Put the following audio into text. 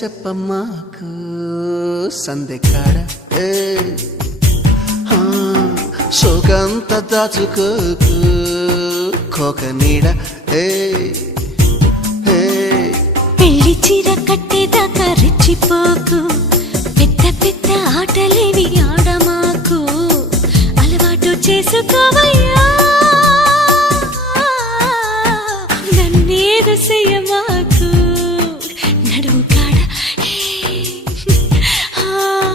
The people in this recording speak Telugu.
చెప్పమ్మాకు సందెకాడ సోకంత దాచుకోకు కోక నీడ పెళ్లి చీర కట్టేదాకా రెచ్చిపోకు పెద్ద పెద్ద ఆటలేవి